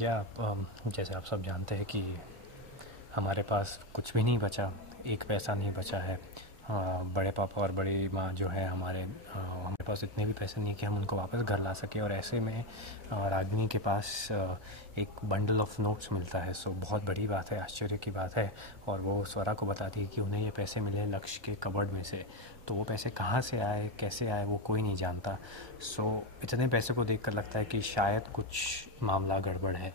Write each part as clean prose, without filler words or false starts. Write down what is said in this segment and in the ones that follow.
या जैसे आप सब जानते हैं कि हमारे पास कुछ भी नहीं बचा, एक पैसा नहीं बचा है। बड़े पापा और बड़ी माँ जो है हमारे पास इतने भी पैसे नहीं कि हम उनको वापस घर ला सकें, और ऐसे में रागिनी के पास एक बंडल ऑफ नोट्स मिलता है। सो बहुत बड़ी बात है, आश्चर्य की बात है। और वो स्वरा को बताती है कि उन्हें ये पैसे मिले लक्ष्य के कबर्ड में से। तो वो पैसे कहाँ से आए, कैसे आए, वो कोई नहीं जानता। सो इतने पैसे को देखकर लगता है कि शायद कुछ मामला गड़बड़ है।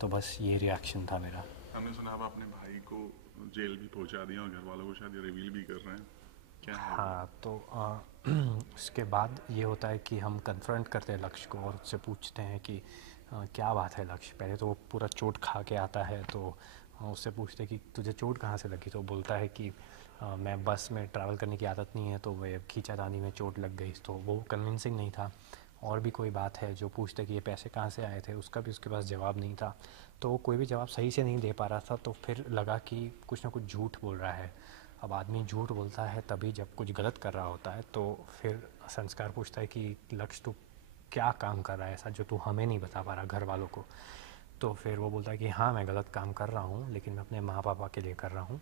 तो बस ये रिएक्शन था मेरा। हमने सुना आप अपने भाई को जेल भी पहुंचा दिया और घर वालों को शायद रिवील भी कर रहे हैं, क्या है वो? हाँ, तो उसके बाद ये होता है कि हम कन्फ्रंट करते हैं लक्ष्य को और उससे पूछते हैं कि क्या बात है लक्ष्य। पहले तो वो पूरा चोट खा के आता है, तो उससे पूछते हैं कि तुझे चोट कहाँ से लगी। तो बोलता है कि मैं बस में ट्रैवल करने की आदत नहीं है, तो वे खींचातानी में चोट लग गई। तो वो कन्विंसिंग नहीं था। और भी कोई बात है जो पूछते कि ये पैसे कहाँ से आए थे, उसका भी उसके पास जवाब नहीं था। तो वो कोई भी जवाब सही से नहीं दे पा रहा था। तो फिर लगा कि कुछ ना कुछ झूठ बोल रहा है। अब आदमी झूठ बोलता है तभी जब कुछ गलत कर रहा होता है। तो फिर संस्कार पूछता है कि लक्ष्य तू क्या काम कर रहा है ऐसा जो तू हमें नहीं बता पा रहा, घर वालों को। तो फिर वो बोलता है कि हाँ, मैं गलत काम कर रहा हूँ, लेकिन मैं अपने माँ पापा के लिए कर रहा हूँ।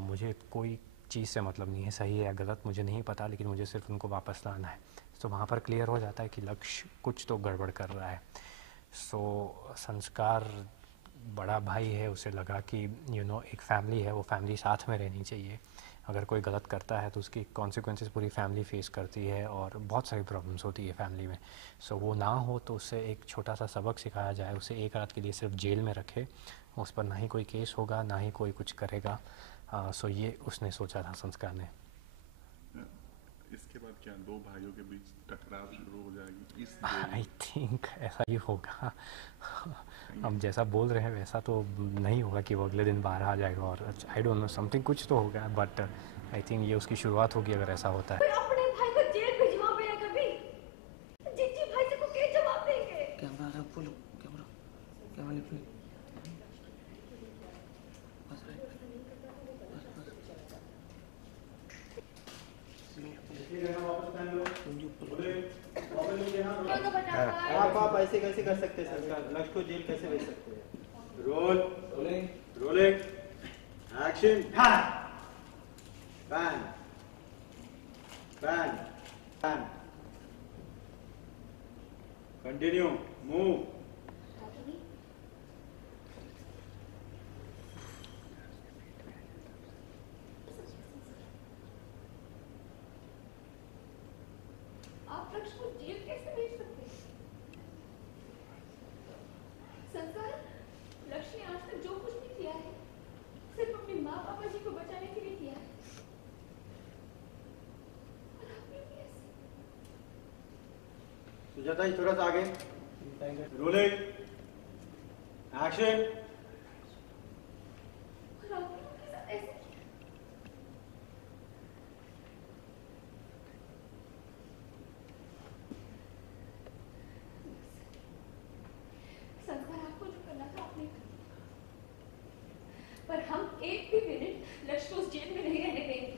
मुझे कोई चीज़ से मतलब नहीं है, सही है या गलत मुझे नहीं पता, लेकिन मुझे सिर्फ उनको वापस लाना है। तो वहाँ पर क्लियर हो जाता है कि लक्ष्य कुछ तो गड़बड़ कर रहा है। संस्कार बड़ा भाई है, उसे लगा कि एक फैमिली है, वो फैमिली साथ में रहनी चाहिए। अगर कोई गलत करता है तो उसकी कॉन्सिक्वेंसेस पूरी फैमिली फेस करती है और बहुत सारी प्रॉब्लम्स होती है फैमिली में। वो ना हो तो उससे एक छोटा सा सबक सिखाया जाए, उसे एक रात के लिए सिर्फ जेल में रखे। उस पर ना ही कोई केस होगा, ना ही कोई कुछ करेगा। ये उसने सोचा था संस्कार ने। इसके बाद क्या दो भाइयों के बीच टकराव शुरू हो जाएगी इस जेल आई में? थिंक ऐसा ही होगा। कहीं हम जैसा बोल रहे हैं वैसा तो नहीं होगा कि वो अगले दिन बाहर आ जाएगा, और आई डोंट नो, समथिंग कुछ तो होगा। बट आई थिंक ये उसकी शुरुआत होगी अगर ऐसा होता है। अपने भाई को जेल भिजवा पे कभी जीजी भाई से को क्या जवाब देंगे? कैमरा रख, बोलो कैमरा, कैमरा लिख, बस आप ऐसे कैसे कर सकते हैं सरकार? लक्ष्य को जेल कैसे भेज सकते हैं? Role rolling action pan pan pan continue move. आप लक्ष्य को जेल कैसे भेज सकते हैं? संस्कार, लक्ष्य ने आज तक जो कुछ भी किया है सिर्फ अपने माँ पापा जी को बचाने के लिए किया है। और आपने भी ऐसे सुजाता जी थोड़ा सा आगे। Rolling action. और आपने उनके साथ ऐसे किया। संस्कार, आपको जो करना था आपने कर दिया। पर हम एक भी मिनट लक्ष्य को उस जेल में नहीं रहने देंगे।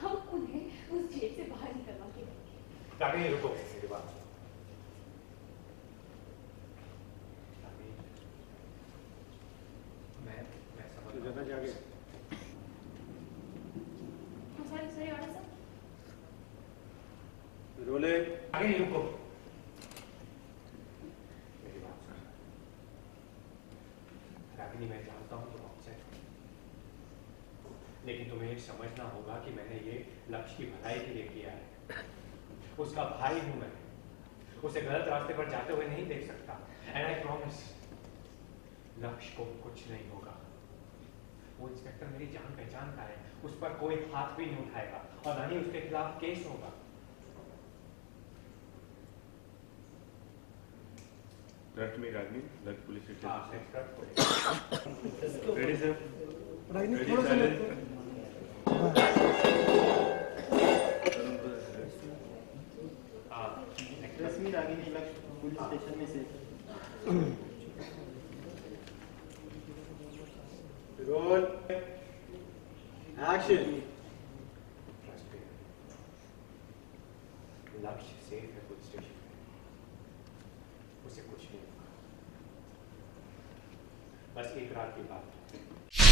हम उन्हें उस जेल से बाहर निकलवा के देंगे। रागिनी रुको, मेरी बात। मैं समझ सुजाता जी आगे। Sorry sorry order sir. Rolling Ragini रुको, मेरी बात सुन। रागिनी, मैं जानता हूँ तुम अपसेट हो, लेकिन तुम्हें ये समझना होगा कि मैंने ये लक्ष्य की भलाई के लिए किया है। उसका भाई हूं मैं, उसे गलत रास्ते पर जाते हुए नहीं देख सकता। एंड आई प्रॉमिस लक्ष्य को कुछ नहीं होगा। वो इंस्पेक्टर मेरी जान पहचान का है, उस पर कोई हाथ भी नहीं उठाएगा और ना ही उसके खिलाफ केस होगा। Let me Ragini, let police हाँ, रेडी सर, रागिनी रेडी थोड़ा सा साइलेंट। रश्मि रागिनी लक्ष्य पुलिस स्टेशन में से। Roll action. लक्ष्य सेफ है पुलिस स्टेशन में, उसे कुछ नहीं होगा। बस एक रात की बात है।